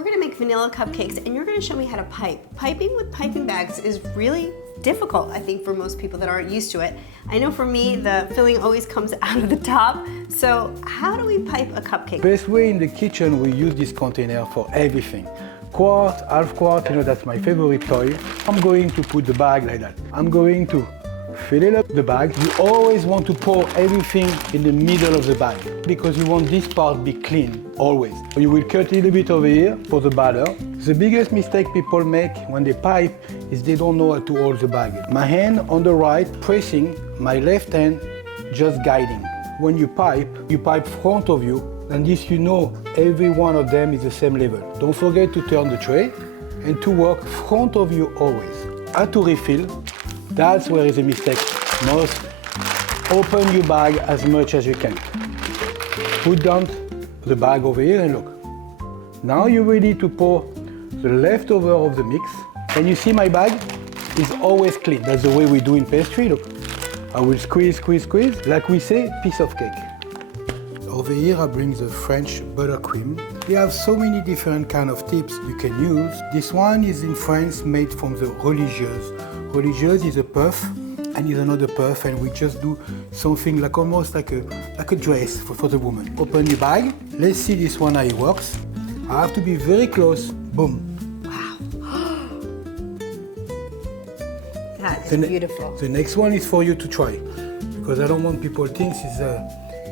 We're gonna make vanilla cupcakes and you're gonna show me how to pipe. Piping with piping bags is really difficult, I think, for most people that aren't used to it. I know for me, the filling always comes out of the top. So how do we pipe a cupcake? Best way in the kitchen, we use this container for everything. Quart, half quart, you know, that's my favorite toy. I'm going to put the bag like that. I'm going to fill up the bag. You always want to pour everything in the middle of the bag because you want this part to be clean, always. You will cut a little bit over here for the batter. The biggest mistake people make when they pipe is they don't know how to hold the bag. My hand on the right pressing, my left hand just guiding. When you pipe front of you, and this you know every one of them is the same level. Don't forget to turn the tray and to work front of you always. How to refill, that's where is a mistake most. Open your bag as much as you can. Put down the bag over here and look. Now you're ready to pour the leftover of the mix. And you see my bag is always clean. That's the way we do in pastry, look. I will squeeze, squeeze, squeeze. Like we say, piece of cake. Over here I bring the French buttercream. We have so many different kind of tips you can use. This one is in France made from the religieuse. Religieuse is a puff and is another puff, and we just do something like almost like a dress for the woman. Open your bag. Let's see this one how it works. I have to be very close. Boom. Wow. That is beautiful. The next one is for you to try because I don't want people to think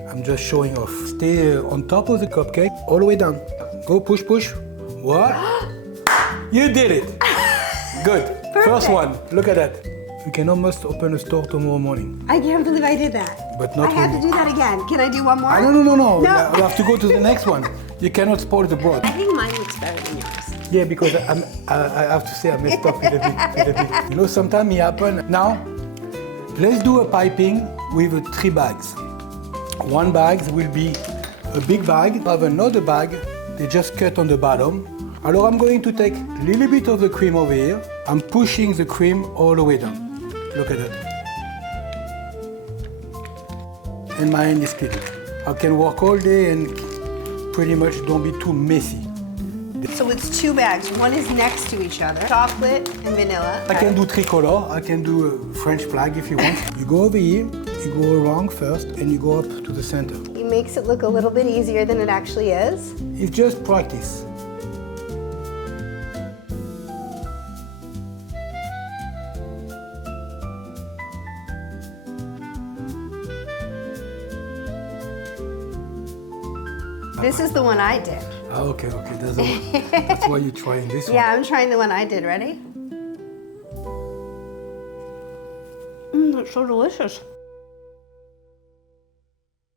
I'm just showing off. Stay on top of the cupcake, all the way down. Go push, push. What? You did it. Good. Perfect. First one. Look at that. You can almost open a store tomorrow morning. I can't believe I did that. But not I have to do that again. Can I do one more? No. You have to go to the next one. You cannot spoil the broth. I think mine looks better than yours. Yeah, because I have to say I messed up with a bit. You know, sometimes it happens. Now, let's do a piping with 3 bags. One bag will be a big bag. I have another bag, they just cut on the bottom. Alors I'm going to take a little bit of the cream over here. I'm pushing the cream all the way down. Look at that. And my hand is clean. I can work all day and pretty much don't be too messy. So it's 2 bags. One is next to each other. Chocolate and vanilla. I can do tricolor. I can do a French flag if you want. You go over here, you go around first, and you go up to the center. It makes it look a little bit easier than it actually is. It's just practice. This is the one I did. Okay, that's why you're trying this one. Yeah, I'm trying the one I did. Ready? That's so delicious.